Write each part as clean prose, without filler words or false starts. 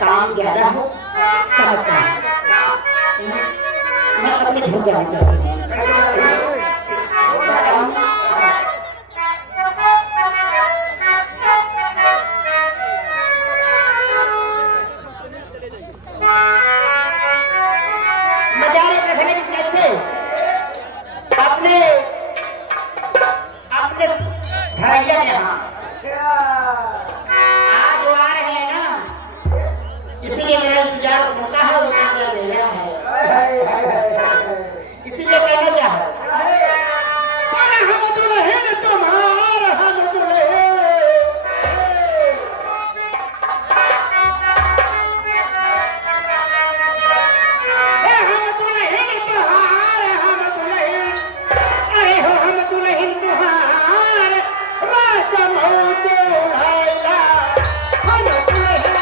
काम ज्यादा हो समझता मैं अपने घर जाना चाहती हूँ। मजारे रखने की कैसे अपने अपने घर यहाँ आज आ रहे हैं ना, इसलिए मेरा इंतजार होता है, उसका मेरा है, इसीलिए कहना चाहता हम दुल्हन तुम्हारा हम दुल्हन अरे हो हम दुल्हन तुम्हार राजम हो चोराइला हम दुल्हन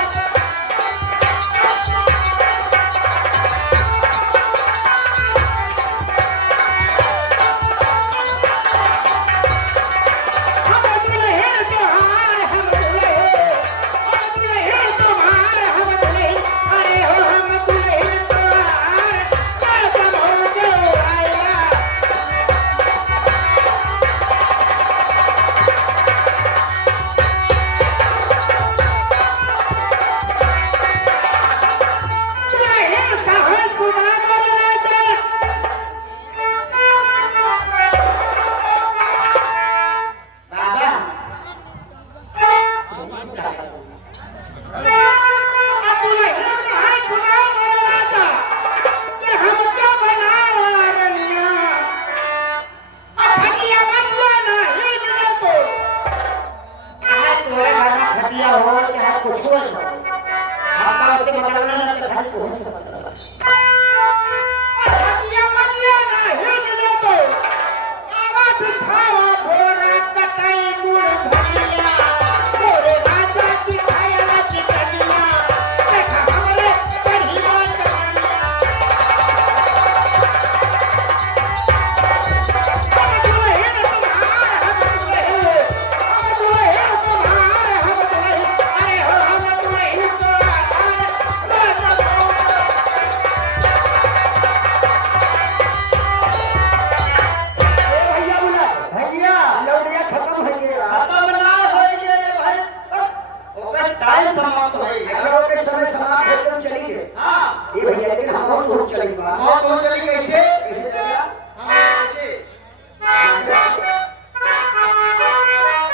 टाइम समाप्त हो गई। अच्छा के समय समाप्त होकर चली गई। हाँ ये भैया लेकिन हम बहुत हो चली गई। मौत हो चली कैसे? कैसे चलेगा? हाँ कैसे?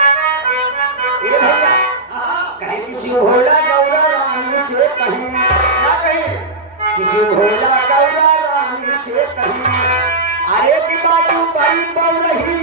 ये भैया हाँ कहीं किसी भोला गौरा रानी से कहीं क्या कहें? किसी भोला गौरा रानी से कहीं अरे की बाजू बड़ी बहु रही